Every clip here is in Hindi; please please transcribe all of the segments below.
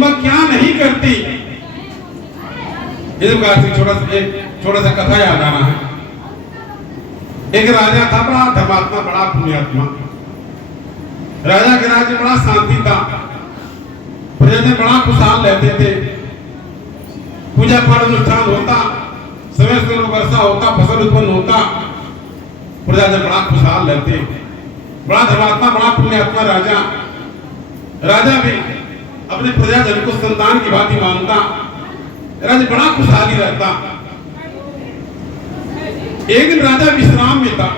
क्या नहीं करती। छोटा सा कथा याद आ रहा है। एक राजा था, बड़ा धर्मात्मा, बड़ा पुण्यात्मा। राजा के राज्य में बड़ा शांति था, प्रजा बड़ा खुशहाल रहते थे। पूजा पाठ अनुष्ठान होता, समय समय वर्षा होता, फसल उत्पन्न होता, प्रजा बड़ा खुशहाल रहते। बड़ा धर्मात्मा, बड़ा पुण्यात्मा राजा। राजा भी अपने प्रजाजन को संतान की भांति मानता। राजा बड़ा खुशहाली रहता। एक दिन राजा विश्राम में था।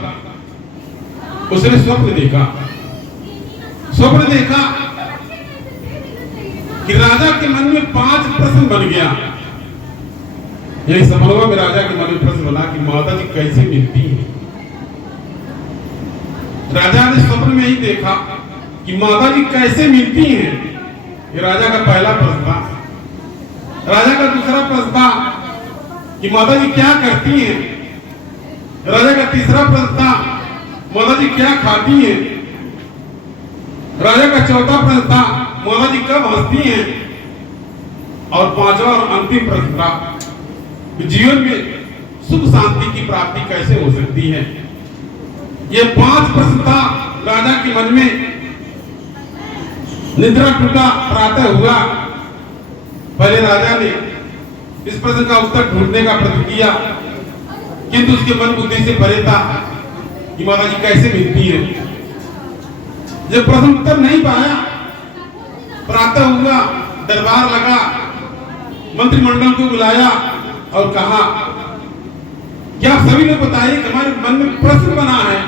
उसने स्वप्न देखा कि राजा के मन में 5 प्रश्न बन गया। यही समझो में राजा के मन में प्रश्न बना कि माता जी कैसे मिलती हैं। राजा ने स्वप्न में ही देखा कि माता जी कैसे मिलती हैं। ये राजा का पहला प्रश्न था। राजा का दूसरा प्रश्न था कि माता जी क्या करती हैं। राजा का तीसरा प्रश्न था माता जी क्या खाती हैं। राजा का चौथा प्रश्न था माता जी कब हंसती हैं। और पांचवा और अंतिम प्रश्न था जीवन में सुख शांति की प्राप्ति कैसे हो सकती है। ये 5 प्रश्न था राजा के मन में। निद्रा टूटा, प्रातः हुआ। पहले राजा ने इस प्रश्न का उत्तर ढूंढने का प्रयत्न किया, किंतु उसके मन बुद्धि से परे था कि माता जी कैसे मिलती है। जब प्रश्न उत्तर नहीं पाया, प्रातः हुआ, दरबार लगा, मंत्रिमंडल को बुलाया और कहा कि आप सभी लोग बताइए कि हमारे मन में प्रश्न बना है।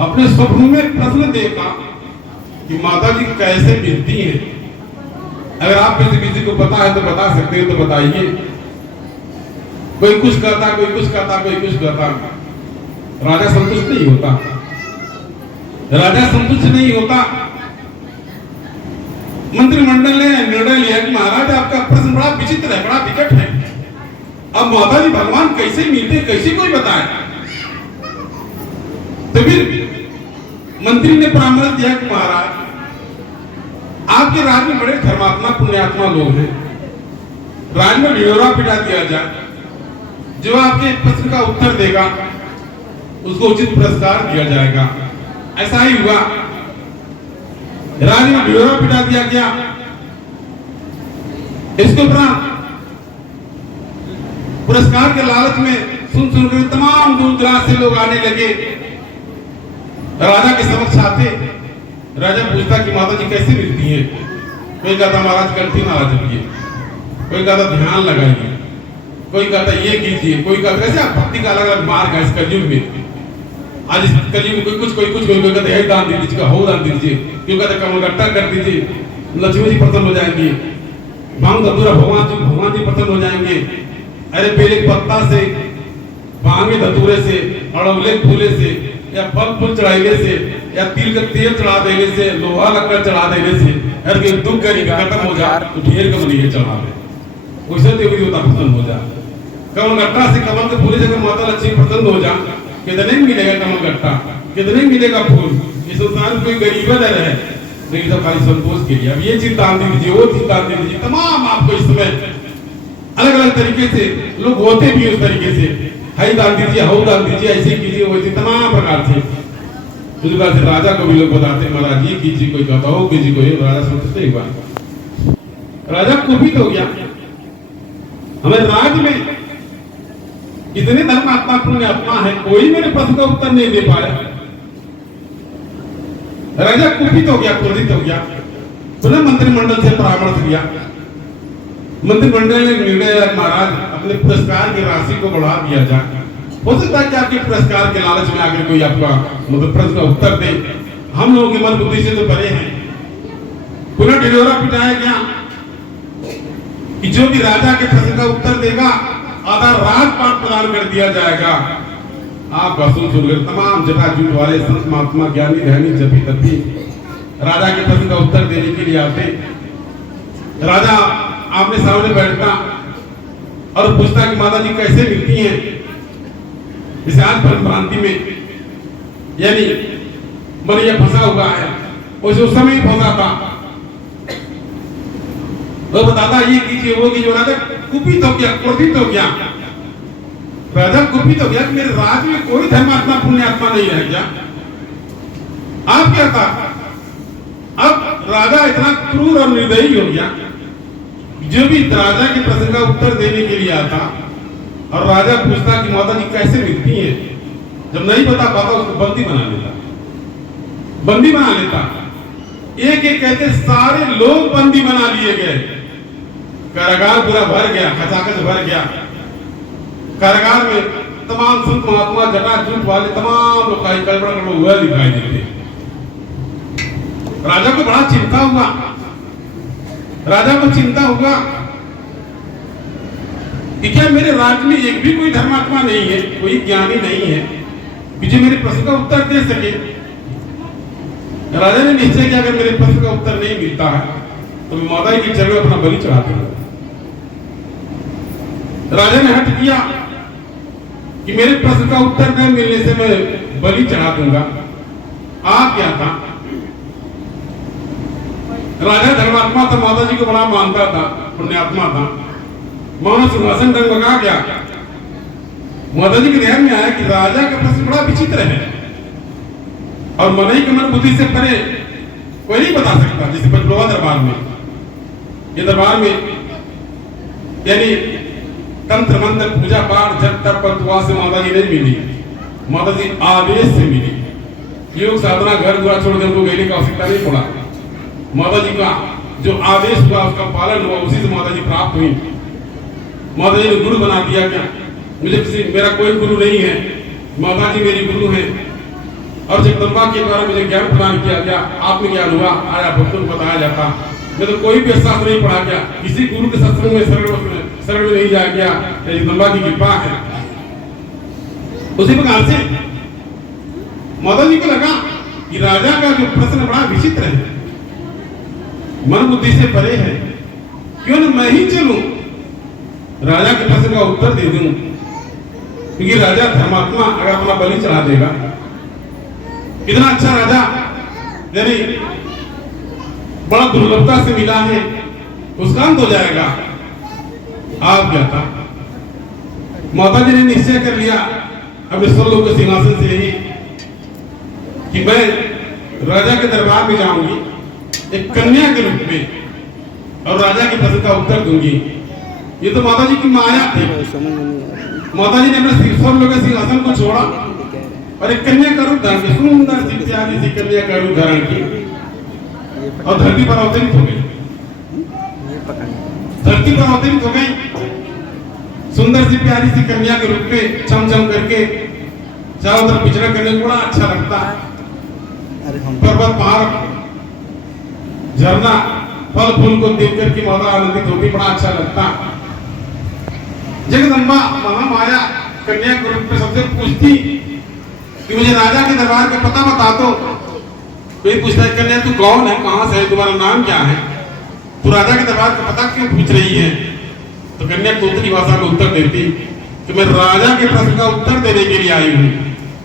अपने स्वप्न में प्रश्न देखा कि माता जी कैसे मिलती हैं। अगर आप किसी को पता है तो बता सकते हो तो बताइए। कोई कुछ कहता, कोई कुछ कहता, कोई कुछ कहता। राजा संतुष्ट नहीं होता। राजा संतुष्ट नहीं होता। मंत्रिमंडल ने निर्णय लिया कि महाराज आपका प्रश्न बड़ा विचित्र है, बड़ा विकट है। अब माता जी भगवान कैसे मिलते, कैसे कोई बताए। तो फिर मंत्री ने परामर्श दिया कि महाराज आपके राज्य में बड़े धर्मात्मा पुण्यात्मा लोग हैं। राज्य में ढिंढोरा पिटा दिया जाए। जो आपके प्रश्न का उत्तर देगा उसको उचित पुरस्कार दिया जाएगा। ऐसा ही हुआ। राज्य में ढिंढोरा पिटा दिया गया। इसके उपरांत पुरस्कार के लालच में सुन तमाम दूर दराज से लोग आने लगे। राजा के समक्ष आते। राजा पूछता कि माता जी कैसे मिलती हैं। कोई कहता महाराज कंठी में आ जाइए, कोई कहता ध्यान लगाइए, कोई कहता ये कीजिए, कोई कहता कैसे आप भक्ति का अलग अलग मार्ग है इस कलयुग में। आज इस कलयुग में कोई कहता है दान दे दीजिए, हो दान दीजिए, कोई कहता कमलगट्टा कर दीजिए, लक्ष्मी जी प्रसन्न हो जाएंगे, भांग धतूरा भगवान जी प्रसन्न हो जाएंगे। अरे बेले के पत्ता से, भांगे धतूरे से, अड़ौले फूले से, या फल फूल चढ़ाने से, या तिल का तेल चढ़ा देने से, लोहा लकड़ चढ़ा देने से अरे दुख करेगा खत्म हो जा तो ढेर कम नहीं चढ़ा दे। वैसे देवी होता प्रसन्न हो जा। कमलगट्टा से, कमल के फूल से माता लक्ष्मी प्रसन्न हो जा। कितने मिलेगा कमलगट्टा, कितने मिलेगा फूल। इस संसार में कोई गरीब न रहे, लेकिन सब खाली संतोष के लिए। अब ये चिंता दे दीजिए, वो चिंता दे दीजिए। तमाम आपको इस समय अलग अलग तरीके से लोग होते भी उस तरीके से हई दान दीजिए, हऊ दान दीजिए, ऐसे कीजिए, वैसे तमाम प्रकार से। उस बात से राजा को भी लोग बताते महाराज ये कीजिए, कोई कहता हो कीजिए, कोई राजा संतुष्ट नहीं हुआ। राजा कुपित हो गया। हमें राज्य में इतने धर्मात्मा पुण्यात्मा है, कोई मेरे प्रश्न का उत्तर नहीं दे पाया। राजा कुपित हो गया, क्रोधित हो गया। पुनः मंत्रिमंडल से परामर्श किया। मंत्रिमंडल ने निर्णय लिया महाराज अपने पुरस्कार की राशि को बढ़ा दिया जाए। हो सकता है कि आपके पुरस्कार के लालच में आकर कोई आपका मतलब प्रश्न का उत्तर दे। हम लोगों की मन बुद्धि से तो परे हैं। पुनः ढिंढोरा पिटाया गया कि जो भी राजा के प्रश्न का उत्तर देगा आधा राजपाट प्रदान कर दिया जाएगा। आप सुनकर तमाम जटाजूट वाले संत महात्मा ज्ञानी ध्यानी जपी तपी राजा के प्रश्न का उत्तर देने के लिए आते। राजा आपने सामने बैठता और पूछता कि माता जी कैसे मिलती हैं। इस आज भ्रांति में यानी मन ये फंसा हुआ है, उस समय फंसा था। वो बताता ये कीजिए वो कीजिए। राजा कुपित हो गया, क्रोधित हो गया। राजा कुपित हो गया कि मेरे राज्य में कोई धर्मात्मा पुण्यात्मा नहीं रह गया। आप क्या था? अब राजा इतना क्रूर और निर्दयी हो गया, जो भी राजा के प्रश्न का उत्तर देने के लिए आता और राजा पूछता कि माता जी कैसे मिलती हैं, जब नहीं बता पाता उसको बंदी बना लेता, बंदी बना लेता। एक एक कहते सारे लोग बंदी बना लिए गए। कारागार पूरा भर गया, खचाखच भर गया। कारागार में तमाम संत महात्मा जटाजूट वाले तमाम लोग गड़बड़ हुआ दिखाई देते। राजा को बड़ा चिंता हुआ, राजा को चिंता हुआ कि क्या मेरे राज्य में एक भी कोई धर्मात्मा नहीं है, कोई ज्ञानी नहीं है कि जो मेरे प्रश्न का उत्तर दे सके। राजा ने निश्चय किया अगर मेरे प्रश्न का उत्तर नहीं मिलता है तो मैं माता की चरण में अपना बलि चढ़ा दूंगा। राजा ने हट किया कि मेरे प्रश्न का उत्तर न मिलने से मैं बलि चढ़ा दूंगा। आप क्या था? राजा धर्मात्मा था, माता जी को बड़ा मानता था, पुण्यात्मा था। मानो सिंहासन डगमगा गया। माता जी के ध्यान में आया कि राजा का प्रश्न बड़ा विचित्र है और मनई के मन बुद्धि से परे कोई नहीं बता सकता। जैसे पंचलोहा दरबार में, ये दरबार में यानी तंत्र मंत्र पूजा पाठ जप तप पंचवास से माता जी नहीं मिली, माता जी आदेश से मिली। योग साधना घर द्वार छोड़ कर गैली का आवश्यकता नहीं पड़ा। माता जी का जो आदेश हुआ उसका पालन हुआ, उसी से माता जी प्राप्त हुई। माता जी ने गुरु बना दिया। क्या मुझे किसी मेरा कोई गुरु नहीं है, माता जी मेरी गुरु है। और जगदम्बा के द्वारा मुझे ज्ञान प्रदान किया गया, आत्मज्ञान हुआ, आया भक्तों को बताया जाता। मैं तो कोई भी शास्त्र नहीं पढ़ा गया, किसी गुरु के सत्संग में शरण में नहीं जा गया, जगदम्बा की कृपा है। उसी प्रकार से माता जी को लगा कि राजा का जो प्रश्न बड़ा विचित्र है, मन बुद्धि से परे है, क्यों न मैं ही चलूं राजा के प्रश्न का उत्तर दे दूं। क्योंकि राजा धर्मात्मा अगर अपना बलि चढ़ा देगा, इतना अच्छा राजा यानी बड़ा दुर्लभता से मिला है, उसका अंत हो जाएगा। आप क्या था? माता जी ने निश्चय कर लिया अपने स्वर्गलोक के सिंहासन से ही कि मैं राजा के दरबार में जाऊंगी एक कन्या के रूप में और राजा के प्रश्न का उत्तर दूंगी। ये तो माता जी की माया थी। माता जी ने अपने स्वर्गलोक के सिंहासन को छोड़ा और एक कन्या का रूप धारण किया, सुंदर सी प्यारी सी कन्या का रूप धारण किया और धरती पर अवतरित हो गई। धरती पर अवतरित हो गई सुंदर सी प्यारी सी कन्या के रूप में, चमचम करके चारों तरफ विचरण करने को बड़ा अच्छा लगता है। पर्वत पहाड़ झरना फल फूल को देख करके माता आनंदित होती, बड़ा अच्छा लगता। जगदम्बा महामाया कन्या के रूप में सबसे पूछती कि मुझे राजा के दरबार का पता बता दो। कोई पूछता है कन्या तू कौन है, कहां से है, तुम्हारा नाम क्या है, तू राजा के दरबार का पता क्यों पूछ रही है? तो कन्या तोतली भाषा में उत्तर देती कि मैं राजा के प्रश्न का उत्तर देने के लिए आई हूँ,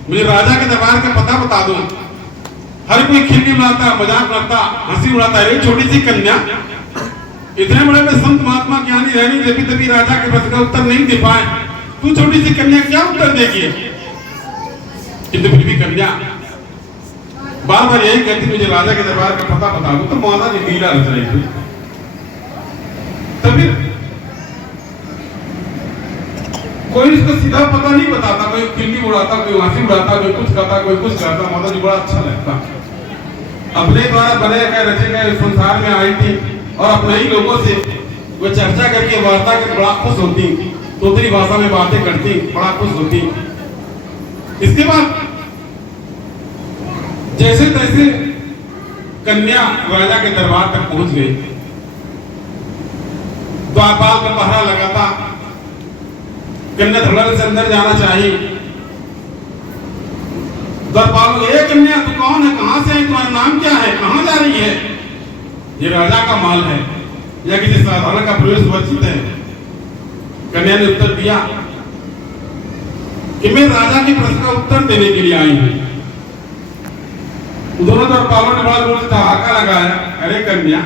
मुझे राजा के दरबार का पता बता दो। हर कोई खिल्ली उड़ाता, मजाक उड़ाता, हंसी उड़ाता है। छोटी सी कन्या इतने बड़े में संत महात्मा ज्ञानी रहनी जब तभी राजा के प्रश्न का उत्तर नहीं दे पाए, तू छोटी सी कन्या क्या उत्तर देगी? किंतु फिर भी कन्या बार बार यही कहती मुझे राजा के दरबार का पता बता दो। तो माता जी लीला रच रही थी। तभी कोई इसको सीधा पता नहीं बताता, कोई खिल्ली उड़ाता, कोई हंसी उड़ाता, कोई कुछ कहता, कोई कुछ कहता। माता जी बड़ा अच्छा लगता। अपने द्वारा बने गए रचे गए संसार में आई थी और अपने ही लोगों से वो चर्चा करके वार्ता करके बड़ा खुश होती, तोतली भाषा में बातें करती, बड़ा खुश होती। इसके बाद जैसे तैसे कन्या राजा के दरबार तक पहुंच गई। द्वारपाल का पहरा लगाता, कन्या धड़ल्ले से अंदर जाना चाहिए। द्वारपाल ये कन्या तू कौन है, कहां से है, तुम्हारा नाम क्या है, कहां जा रही है? ये राजा का माल है या किसी साधारण का प्रवेश वर्जित है? कन्या ने उत्तर दिया कि मैं राजा के प्रश्न का उत्तर देने के लिए आई हूं। दोनों द्वारपालों ने बड़ा जोर से ठहाका लगाया, अरे कन्या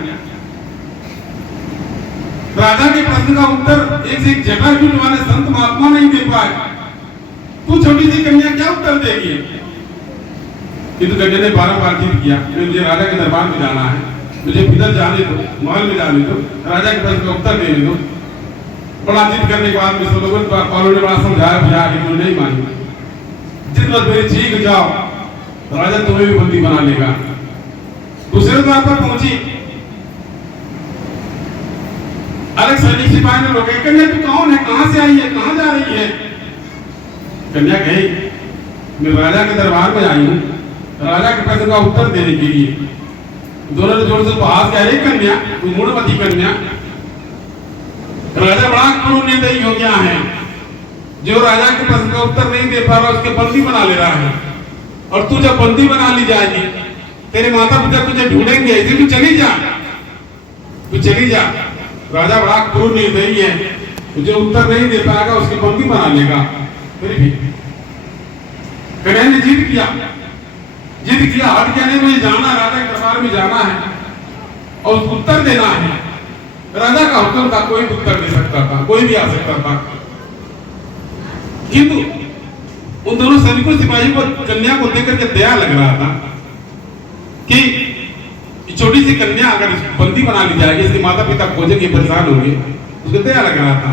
राजा के प्रश्न का उत्तर एक से एक जटाजूट वाले संत महात्मा नहीं दे पाए, तू छोटी सी कन्या क्या उत्तर देगी? किंतु कन्या ने बारंबार जिद किया, मुझे राजा के दरबार में जाना है, मुझे इधर जाने दो, महल में जाने दो, राजा के प्रश्न का उत्तर देने दो। बड़ा जिद करने के बाद में सब लोगों ने बड़ा समझाया बुझाया कि तुम नहीं मानी, जिद मत मेरी चीख जाओ, राजा तुम्हें भी बंदी बना लेगा। दूसरे द्वार पर पहुंची, अलग सैनिक सिपाही ने रोके, कन्या तू कौन है, कहां से आई है, कहां जा रही है? कन्या कही, मैं राजा के दरबार में आई हूं, राजा के प्रश्न का उत्तर देने के लिए। दोनों ने जोर से उपहास किया, कन्या तू मूढ़मती कन्या, राजा बड़ा क्रूर निर्दयी हो गया है, जो राजा के प्रश्न का उत्तर नहीं दे पा रहा उसके बंदी बना ले रहा है, और तू जब बंदी बना ली जाएगी तेरे माता पिता तुझे ढूंढेंगे, इसलिए तू चली जा, तू चली जा। राजा बड़ा क्रूर निर्दयी है, तुझे उत्तर नहीं दे पाएगा, उसकी बंदी बना लेगा। फिर भी कन्या ने जिद किया, हट के नहीं, मुझे जाना, राजा के दरबार में जाना है और उत्तर देना है। राजा का हुक्म था, कोई भी उत्तर दे सकता था, कोई भी आ सकता था। किंतु उन दोनों सैनिकों सिपाही को कन्या को देखकर के दया लग रहा था कि छोटी सी कन्या अगर बंदी बना ली जाएगी, इसके माता पिता खोजेंगे, परेशान होंगे, उसको दया लग रहा था।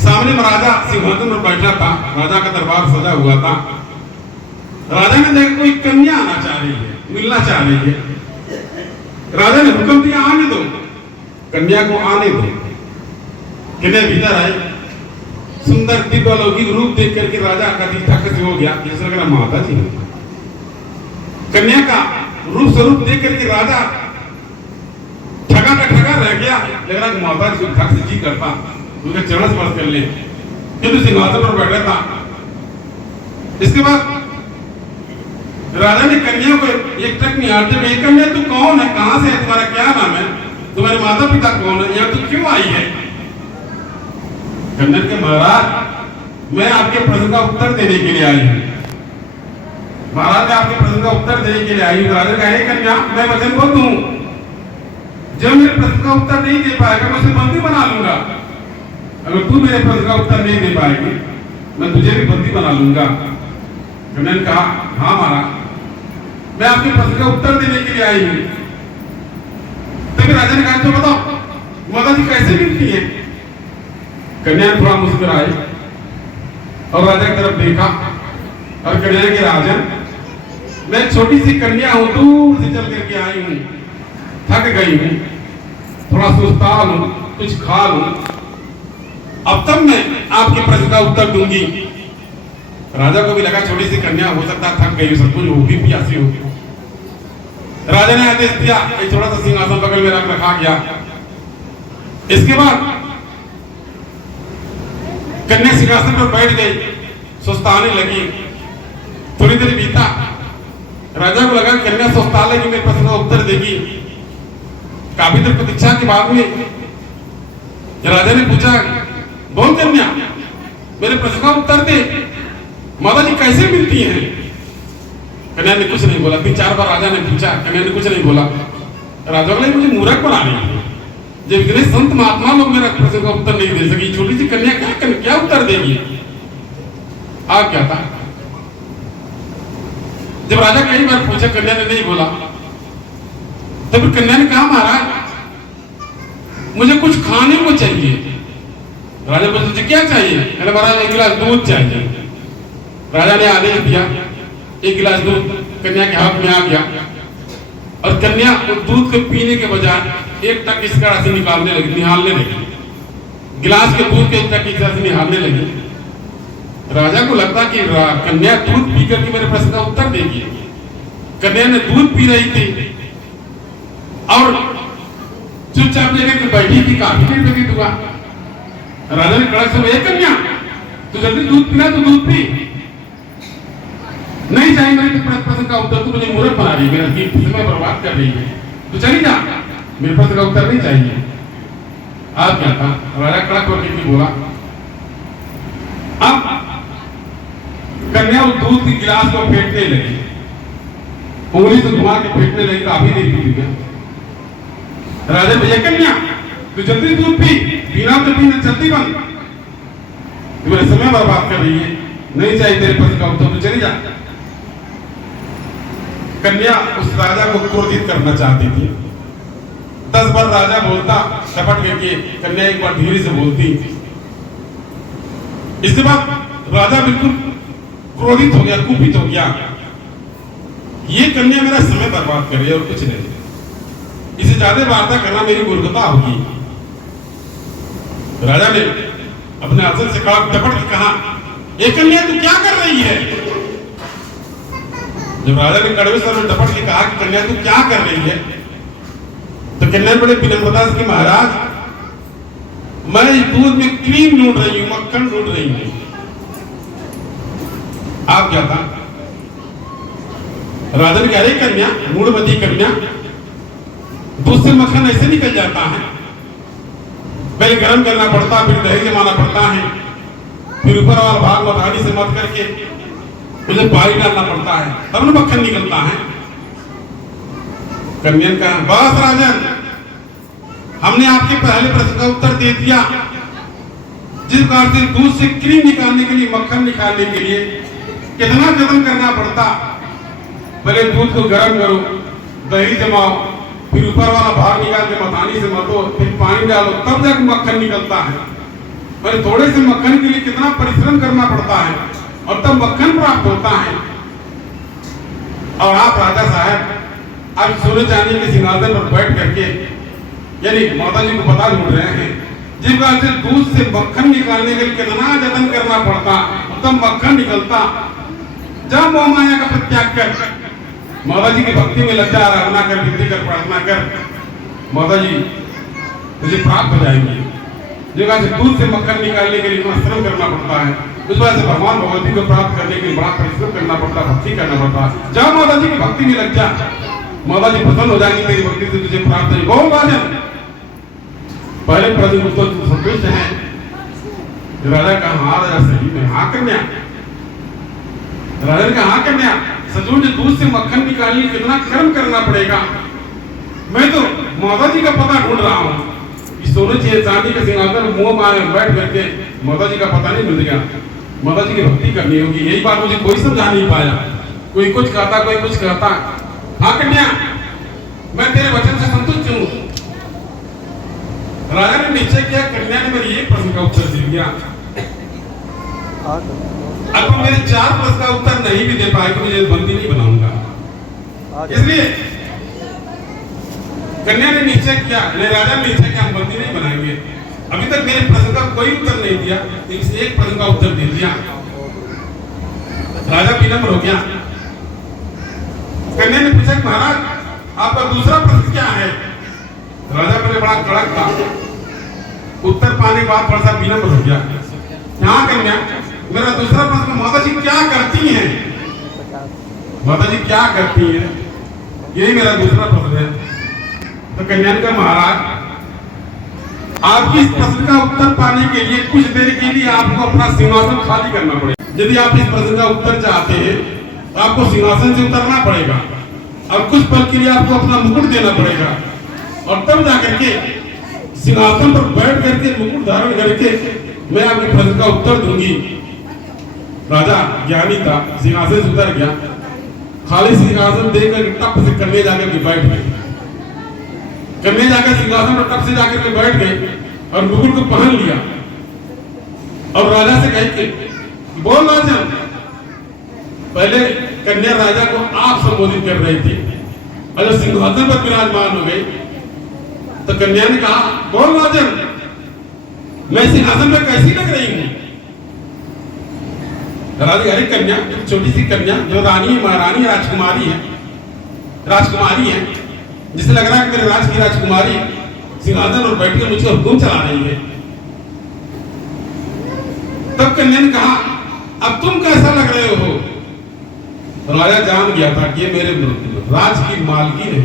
सामने में राजा सिंहासन पर बैठा था, राजा का दरबार सजा हुआ था। राजा ने देखा कोई कन्या आना चाह रही है, मिलना चाह रही है। राजा ने हुक्म दिया, आने दो, कन्या को आने दो। कन्या भीतर आई, सुंदर दिव्य अलौकिक रूप देख करके राजा का दिल थक हो गया, जैसे लग रहा माता जी। कन्या का रूप स्वरूप देख करके राजा ठगा का ठगा रह गया, लग रहा कि माता जी थक से जी करता उनके चरण स्पर्श कर ले, किंतु सिंहासन पर बैठा था। इसके बाद राजा ने कन्या को एक टक निहारते हुए, कन्या तू कौन है, कहां से है, तुम्हारा क्या नाम है, तुम्हारे माता पिता कौन है, यहाँ तू क्यों आई है? कन्या के महाराज मैं आपके प्रश्न का उत्तर देने के लिए आई हूँ, महाराज मैं आपके प्रश्न का उत्तर देने के लिए आई हूँ। राजा कहे, कन्या मैं वचन बद्ध हूँ, जब मेरे प्रश्न का उत्तर नहीं दे पाएगा मैं उसे बंदी बना लूंगा। अगर तू मेरे प्रश्न का उत्तर नहीं दे पाएगी मैं तुझे भी बंदी बना लूंगा। कन्या ने कहा, हाँ महाराज मैं आपके प्रश्न का उत्तर देने के लिए आई हूँ। तभी राजा ने कहा, तो बताओ माता जी कैसे मिलती है? कन्या ने थोड़ा मुस्कुराई और राजा की तरफ देखा और कन्या के, राजन मैं छोटी सी कन्या हूं, दूर से चल करके आई हूं, थक गई हूं, थोड़ा सुस्ताल हूं, कुछ खा लूं, अब तब मैं आपके प्रश्न का उत्तर दूंगी। राजा को भी लगा छोटी सी कन्या, हो सकता थक गई, सब कुछ होगी, प्यासी होगी। राजा ने आदेश दिया, एक थोड़ा सा सिंहासन बगल में रखा गया। इसके बाद कन्या सिंहासन पर बैठ गई, सुस्ताने लगी। थोड़ी देर बीता, राजा को लगा कन्या सुस्ता लेगी, मेरे प्रश्न का उत्तर देगी। काफी देर प्रतीक्षा के बाद में राजा ने पूछा, बोल कन्या मेरे प्रश्न का उत्तर दे, माता जी कैसे मिलती हैं? कन्या ने कुछ नहीं बोला। 3-4 बार राजा ने पूछा, कन्या ने कुछ नहीं बोला। राजा बोले मुझे मूर्ख बना रही, जब इतने संत महात्मा लोग मेरा प्रश्न का उत्तर नहीं दे सकी, छोटी सी कन्या क्या उत्तर देगी? आप क्या था? जब राजा कई बार पूछा, कन्या ने नहीं बोला। तब कन्या ने कहा, महाराज मुझे कुछ खाने को चाहिए। राजा बोले, तुझे क्या चाहिए? कहने, महाराज 1 गिलास दूध चाहिए। राजा ने आदेश दिया, 1 गिलास दूध कन्या के हाथ में आ गया और कन्या दूध को पीने के बजाय एक टक इस तरह से निहालने लगी, गिलास के दूध के एक टक इस तरह से निहालने लगी। राजा को लगता कि कन्या दूध पी करके मेरे प्रश्न का उत्तर देगी। कन्या ने दूध पी रही थी और चुपचाप लेकर बैठी थी, काफी देर व्यतीत हुआ। राजा ने कड़क से, कन्या तू जल्दी दूध पीना, तो दूध पी। नहीं चाहिए मेरे प्रश्न का उत्तर, तू मुझे मूर्ख बना रही है, मेरा समय बर्बाद कर रही है, तू चली जा, मेरे प्रश्न का उत्तर नहीं चाहिए। आज क्या था? राजा कड़क होकर बोला। अब कन्या उस दूध के गिलास को फेंकने लगी, उंगली से घुमा के फेंकने लगी, काफी देर बीत गया। राजा भैया, कन्या तो जल्दी दूध पी, पीना तो पीना, जल्दी बंद, तू मेरा समय बर्बाद कर रही है, नहीं चाहिए तेरे पति का उत्तर, तो चली जा। कन्या उस राजा को क्रोधित करना चाहती थी। 10 बार राजा बोलता, झपट करके कन्या एक बार धीरे से बोलती। इसके बाद राजा बिल्कुल क्रोधित हो गया, कुपित हो गया, ये कन्या मेरा समय बर्बाद कर रही है और कुछ नहीं, इसे ज्यादा वार्ता करना मेरी मूर्खता होगी। राजा ने अपने अफसर से कहा, झपट के कहा, ये कन्या तू क्या कर रही है? जब राजा ने कड़वे स्वर में झपट के कहा कि कन्या तू क्या कर रही है, तो कन्या बड़े विनम्रता से, महाराज मैं इस दूध में क्रीम ढूंढ रही हूं, मक्खन ढूंढ रही हूं। आप क्या था? राजा ने कहा, अरे कन्या, मूढ़मती कन्या, दूध से मक्खन ऐसे निकल जाता है, पहले गर्म करना पड़ता, फिर दही जमाना पड़ता है, फिर ऊपर वाला भाग मधानी से मत करके उसे पानी डालना पड़ता है, तब न मक्खन निकलता है। कन्या ने कहा, बस राजन, हमने आपके पहले प्रश्न का उत्तर दे दिया। जिस प्रकार से दूध से क्रीम निकालने के लिए, मक्खन निकालने के लिए कितना जतन करना पड़ता, पहले दूध को गर्म करो, दही जमाओ, फिर ऊपर वाला भाग निकाल के मथानी से मतो, फिर पानी डालो, तब जाकर मक्खन निकलता है। पहले थोड़े से मक्खन के लिए कितना परिश्रम करना पड़ता है और तब मक्खन प्राप्त होता है। और आप राजा साहब अब सोने चांदी के सिंहासन पर बैठ करके, यानी माता जी को पता ढूंढ रहे हैं, जिस बात से दूध से मक्खन निकालने के लिए कितना जतन करना पड़ता, तब मक्खन निकलता। जब मोह माया का प्रत्याग कर माता जी की भक्ति में लग जा, आराधना कर, विधि कर, प्रार्थना कर, माता जी तुझे प्राप्त हो जाएंगी। जगह से दूध से मक्खन निकालने के लिए श्रम करना पड़ता है, उस वजह से भगवान भगवती को प्राप्त करने के लिए बड़ा परिश्रम करना पड़ता, भक्ति करना पड़ता है। जब माता जी की भक्ति में लग जा, माता जी प्रसन्न हो जाएंगी, तेरी भक्ति से तुझे प्राप्त नहीं। बहुत राजन, पहले प्रश्न उत्तर संतुष्ट है? राजा का हाँ, राजा सही में हाँ कन्या। राजा ने कहा, हाँ कन्या, सचमुच में दूध से मक्खन निकालने कितना कर्म करना पड़ेगा। मैं तो माता जी का पता ढूंढ रहा हूँ, सोने चांदी के सिंहासन मुंह मारे बैठ करके माता जी का पता नहीं मिल गया। माता जी की भक्ति करनी होगी, यही बात मुझे कोई समझा नहीं पाया। कोई कुछ कहता, कोई कुछ कहता। हाँ कन्या, मैं तेरे वचन से संतुष्ट हूँ। राजा ने निश्चय किया, कन्या ने मेरे एक प्रश्न का उत्तर दे दिया, अब मेरे 4 प्रश्न का उत्तर नहीं भी दे पाए तो मुझे बंदी नहीं बनाऊंगा। इसलिए कन्या ने निश्चय किया, राजा ने निश्चय किया, हम बंदी नहीं बनाएंगे। अभी तक मेरे प्रश्न का कोई उत्तर नहीं दिया, इस एक प्रश्न का उत्तर दे दिया। राजा विनम्र हो गया। कन्या ने पूछा, महाराज आपका दूसरा प्रश्न क्या है? राजा पहले बड़ा कड़क था, उत्तर पाने के बाद थोड़ा सा विनम्र हो गया। हाँ कन्या, मेरा दूसरा प्रश्न, माता जी क्या करती हैं? माता जी क्या करती हैं, यही मेरा दूसरा प्रश्न है। तो कन्या ने कहा, महाराज आपकी इस प्रश्न का उत्तर पाने के लिए कुछ देर के लिए आपको अपना सिंहासन खाली करना पड़ेगा। यदि आप इस प्रश्न का उत्तर चाहते हैं तो आपको सिंहासन से उतरना पड़ेगा और कुछ पल के लिए आपको अपना मुकुट देना पड़ेगा, और तब जाकर के सिंहासन पर बैठ करके मुकुट धारण करके मैं आपके प्रश्न का उत्तर दूंगी। राजा ज्ञानी था, सिंहासन से उतर गया, खाली सिंहासन देखकर टप से कन्या जाकर के बैठ गए। कन्या जाकर सिंहासन पर टप से जाकर के बैठ गए और मुकुट को पहन लिया और राजा से कह के, बोल राजन। पहले कन्या राजा को आप संबोधित कर रही थी, और जब सिंहासन पर विराजमान हो गई तो कन्या ने कहा, बोल राजन, मैं सिंहासन पर कैसी लग रही हूं? राजा, अरे कन्या, छोटी सी कन्या जो रानी, महारानी, राजकुमारी है, जिसे लग रहा है कि मेरे राज की राजकुमारी सिंहासन पर बैठ कर मुझको हुक्म चला रही है। तब कन्या ने कहा, अब तुम कैसा लग रहे हो? राजा जान गया था कि ये मेरे राज की मालकिन है,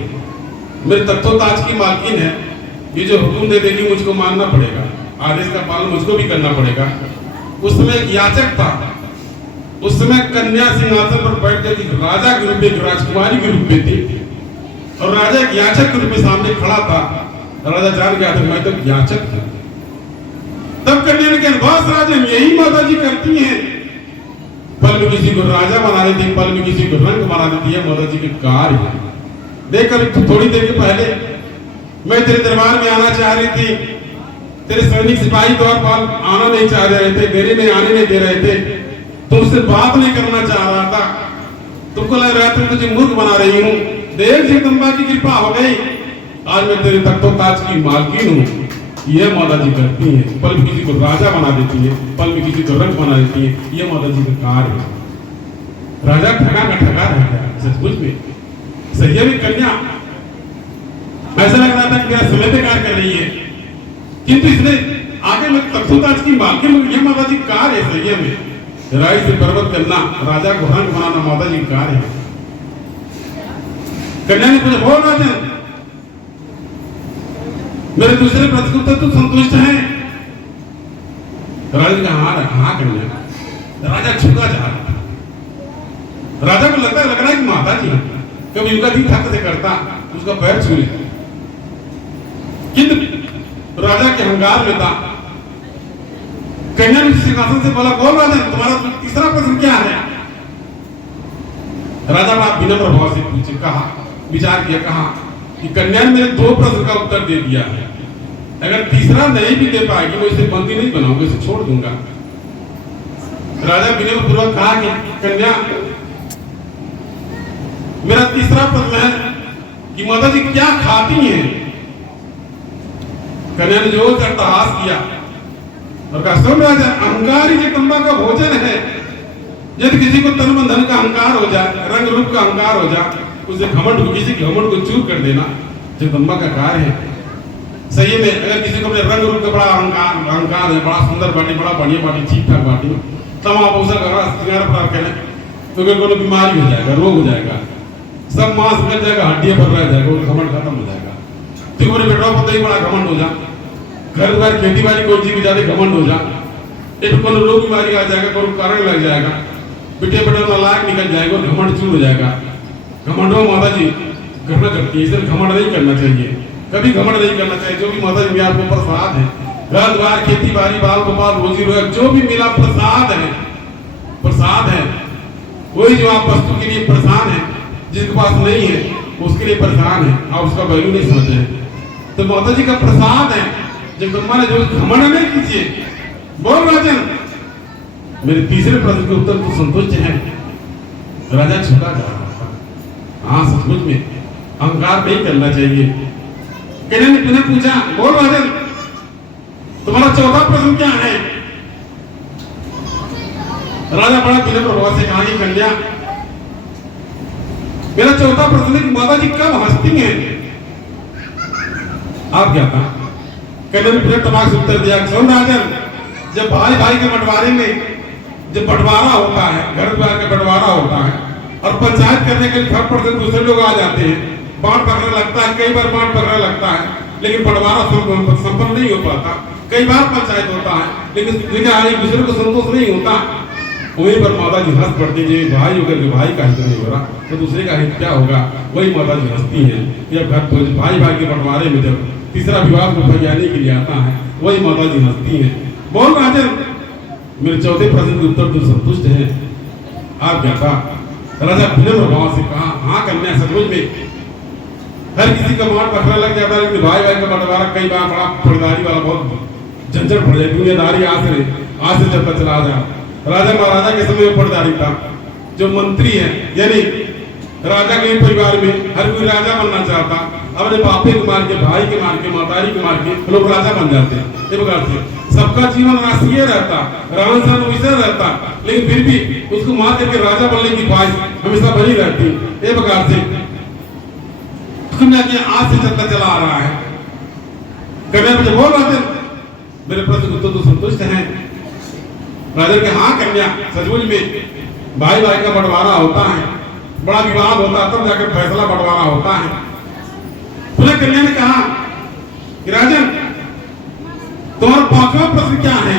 मेरे तत्वताज की मालकिन है, ये जो हुक्म दे देगी मुझको मानना पड़ेगा, आदेश का पालन मुझको भी करना पड़ेगा। उस समय एक याचक था, उस समय कन्या सिंहासन पर बैठ कर राजा के रूप में, राजकुमारी के रूप में थी, और राजा एक याचक के रूप में सामने खड़ा था। राजा जान गया था मैं तो याचक हूं। तब कन्या ने कहा बस राजन यही माता जी करती हैं, पल में किसी को राजा बना देती है, पल में किसी को रंग बना देती है, माता जी के कार्य है। देख कर थोड़ी देर के पहले मैं तेरे दरबार में आना चाह रही थी, तेरे सैनिक सिपाही तौर पर आना नहीं चाह रहे थे, मेरे में आने नहीं दे रहे थे, तुमसे बात नहीं करना चाह रहा था, तुमको लग रहा था तुझे मूर्ख बना रही हूँ। देव जगदम्बा की कृपा हो गई, आज मैं तेरे तख्तोताज की मालकिन हूँ। यह माता जी करती है, पल में किसी को राजा बना देती है, पल में किसी को रंग बना देती है, यह माता जी का कार्य है। राजा ठगा का ठगा रह गया सचमुच में। सही में कन्या ऐसा लग रहा था कि मेरा समय बेकार कर रही है, किंतु इसने आगे में तख्तोताज की मालकिन, यह माता जी कार्य है। सही में राय से पर्वत करना, राजा को रंग बनाना माता जी का कार्य है। कन्या ने पूछा बोल राजन मेरे दूसरे प्रश्न को तो संतुष्ट है? राजा ने हाँ कन्या। राजा झुका जा रहा था, राजा को लग रहा है कि माता जी कभी उनका दिन हक से करता उसका पैर छू ले, किंतु राजा के अहंकार में था। कन्या ने सिंहासन से बोला बोल राजन तुम्हारा तीसरा प्रश्न क्या है? राजा बात विनम्र भाव से पूछे, कहा विचार किया, कहा कि कन्या ने मेरे दो प्रश्न का उत्तर दे दिया है, अगर तीसरा नहीं भी दे पाएगी मैं इसे बंदी नहीं बनाऊंगा, इसे छोड़ दूंगा। राजा विनम्र पूर्वक कहा कि कन्या मेरा तीसरा प्रश्न है कि माता जी क्या खाती हैं? कन्या ने जोर से अट्टहास किया और कहा सुन राजा अहंकार ही जगदम्बा का भोजन है। यदि किसी को तन मन धन का अहंकार हो जाए, रंग रूप का अहंकार हो जाए, उसे घमंड, किसी के घमंड को चूर कर देना जगदम्बा का कार्य है। सही में अगर किसी को अपने रंग रूप का बड़ा अहंकार है, बड़ा सुंदर बाटी, बड़ा बढ़िया बाटी, ठीक ठाक बाटी, तमाम अवसर का श्रृंगार प्राप्त करें तो कोई बीमारी हो जाएगा, रोग हो जाएगा, सब मांस मिल जाएगा, हड्डियां पर रह जाएगा, उनका घमंड खत्म हो जाएगा। तो बोले बेटा पता ही बड़ा घमंड हो जा, घर द्वार खेती बाड़ी कोई चीज ज्यादा घमंड हो जा, एक को रोग बीमारी आ जाएगा, कोई कारण लग जाएगा, बेटे बेटे नालायक निकल जाएगा, घमंड चूर हो जाएगा। घमंडो माता जी घटना करती है, इसलिए घमंड नहीं करना चाहिए, कभी घमंड नहीं करना चाहिए। जो भी माता जी आपको प्रसाद है, घर द्वार खेती बाड़ी बाल गोपाल रोजी रोजगार जो भी मिला प्रसाद है, प्रसाद है वही जो आप वस्तु के लिए परेशान है, जिसके पास नहीं है उसके लिए परेशान है, आप उसका वैल्यू नहीं समझ रहे। तो माता जी का प्रसाद है जगदम्बा ने, जो घमंड नहीं कीजिए। बोल राजन मेरे तीसरे प्रश्न के उत्तर तो संतुष्ट है? राजा झुका जा रहा था। हाँ सचमुच में अहंकार नहीं करना चाहिए। कन्या ने पुनः पूछा बोल राजन तुम्हारा चौथा प्रश्न क्या है? राजा बड़ा विनम्र भाव से कहा कि कन्या मेरा चौथा प्रश्न है कि माता जी कब हंसती हैं? आप क्या था? कन्या ने फिर तमाक से उत्तर दिया सुन राजन जब भाई भाई के बंटवारे में जब बंटवारा होता है, घर द्वार का बंटवारा होता है और पंचायत करने के लिए फट पड़ से दूसरे लोग आ जाते हैं, बांट पकड़ने लगता है, कई बार बांट पकड़ने लगता है, लेकिन बंटवारा संपन्न नहीं हो पाता। कई बार पंचायत होता है लेकिन एक दूसरे को संतोष नहीं होता। वहीं पर माता जी हंस पड़ती है, भाई होकर के भाई का हित नहीं हो रहा तो दूसरे का हित क्या होगा? वही माता जी हंसती है। जब घर भाई भाई के बंटवारे में जब तीसरा विवाह को फैलाने के लिए आता है, वही माता जी हंसती है। बोल राजन मेरे चौथे प्रश्न के उत्तर तो संतुष्ट है? आप क्या था? राजा विनम्र भाव से कहा हाँ कन्या सचमुच में हर किसी का मार पकड़ा लग जाता है, लेकिन भाई भाई का बंटवारा कई बार बड़ा फौजदारी वाला बहुत झंझट पड़ जाए, दुनियादारी आज से चलता चला जा। राजा महाराजा के समय में फौजदारी था, जो मंत्री है यानी राजा के परिवार में हर कोई राजा बनना चाहता, अपने बापे को मार के, भाई के मार के, मातारी को मार के लोग राजा बन जाते हैं। ये प्रकार से सबका जीवन राष्ट्रीय रहता, रहन सहन वैसा रहता, लेकिन फिर भी उसको मार करके राजा बनने की ख्वाहिश हमेशा बनी रहती। ये प्रकार से कन्या के आज से चलता चला आ रहा है। कन्या मुझे बोल रहा था मेरे प्रश्न उत्तर तो संतुष्ट है? राजा के हाँ कन्या सचमुच में भाई भाई का बंटवारा होता है, बड़ा विवाद होता है, तब जाकर फैसला बंटवारा होता है। पुनः कन्या ने कहा कि राजन तुम्हारा पांचवा प्रश्न क्या है?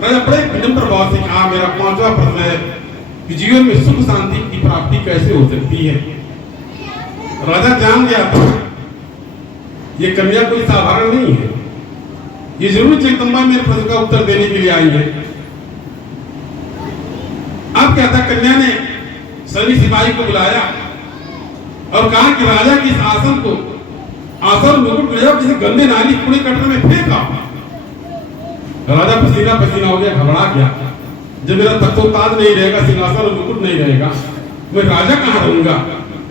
राजा बड़े विनम्र भाव से कहा मेरा पांचवा प्रश्न है कि जीवन में सुख शांति की प्राप्ति कैसे हो सकती है? राजा जान गया था ये कन्या कोई साधारण नहीं है। ये जरूर जगदम्बा मेरे प्रश्न का उत्तर देने के लिए आई है। अब क्या था, कन्या ने सभी सिपाही को बुलाया और कहा कि राजा की इस आसन को आसन मुकुट ले जाओ, किसी गंदे नाली कूड़े कटरे में फेंका। राजा पसीना पसीना हो गया, घबरा गया। जब मेरा तख्तो-ताज नहीं रहेगा, सिंहासन और मुकुट नहीं रहेगा, मैं राजा कहां रहूंगा।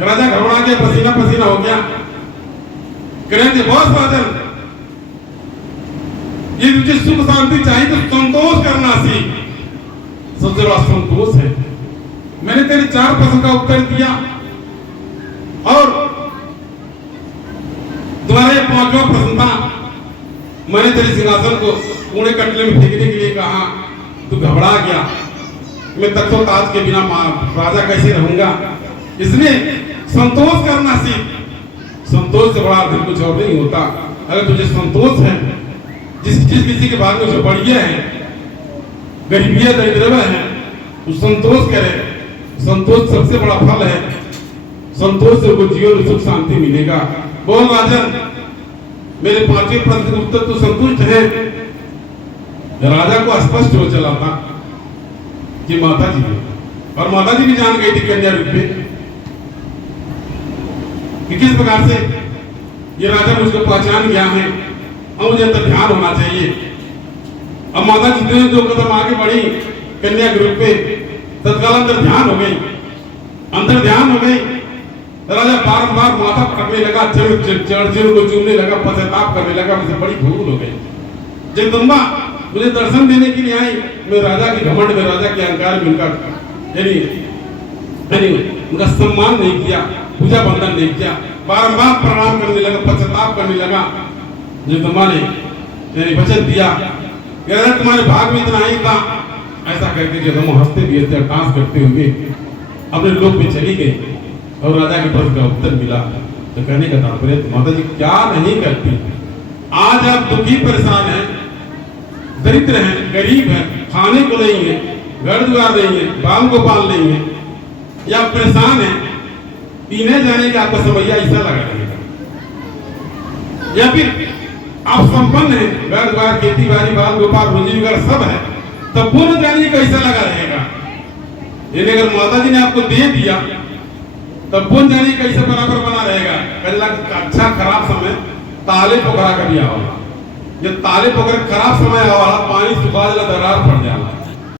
राजा घबरा गया, पसीना पसीना हो गया। करेंगे बहुत राजन, ये तुझे सुख शांति चाहिए तो संतोष करना सीख। सबसे बड़ा संतोष है। मैंने तेरे 4 प्रश्न का उत्तर दिया और तुम्हारा ये 5वां प्रश्न था। मैंने तेरे सिंहासन को कूड़े कटले में फेंकने के लिए कहा, तू घबरा गया। मैं तख्तो-ताज के बिना राजा कैसे रहूंगा। इसलिए संतोष करना सीख। संतोष से बड़ा दिन कुछ और नहीं होता। अगर तुझे संतोष है, जिस किसी के बाद में जो बढ़िया है, गरीबिया दरिद्रवा है, तो संतोष करे। संतोष सबसे बड़ा फल है। संतोष से वो जीवन में सुख शांति मिलेगा। बोल राजन, मेरे 5वें प्रश्न के उत्तर तो संतुष्ट है। राजा को स्पष्ट हो चला था कि माता जी है, और माता जी भी जान गई थी कन्या रूप में कि किस प्रकार से ये राजा मुझको पहचान गया है और मुझे अंदर ध्यान होना चाहिए। अब माता जी ने 2 कदम आगे बढ़ी कन्या के रूप में, तत्काल अंदर ध्यान हो गई। अंदर ध्यान हो गई, राजा बार-बार माथा पटकने लगा, चरण को चूमने लगा, पश्चाताप करने लगा, मुझे बड़ी भूल हो गई। जगदम्बा मुझे दर्शन देने के लिए आई, मैं राजा के घमंड में, राजा के अहंकार में उनका सम्मान नहीं किया, पूजा बंधन नहीं किया, बारंबार प्रणाम करने लगा, पश्चाताप करने लगा। जगदम्बा ने वचन दिया, तुम्हारे भाग में इतना ही था। ऐसा करके जगदम्बा हंसते भी हंसते डांस करते हुए अपने लोक में चली गई और राजा के प्रश्न का उत्तर मिला। तो कहने का तात्पर्य, माता जी क्या नहीं करती। आज आप दुखी परेशान हैं, दरिद्र हैं, गरीब हैं, खाने को नहीं है, घर द्वार नहीं है, बाल को पाल नहीं है, या परेशान है, पीने जाने का आपका समैया ऐसा लगा रहेगा, या फिर आप संपन्न है, घर द्वार, खेती बाड़ी, बाल गोपाल, रोजी वगैरह सब है, तब पुण्य जाने का ऐसा लगा रहेगा। यदि अगर माता जी ने आपको दे दिया तब पुण्य जाने का ऐसा बराबर बना रहेगा। पहला अच्छा खराब समय ताले पोखरा का भी आवाला, जब ताले पोखरा खराब समय आवाला, पानी सुखा जला, दरार पड़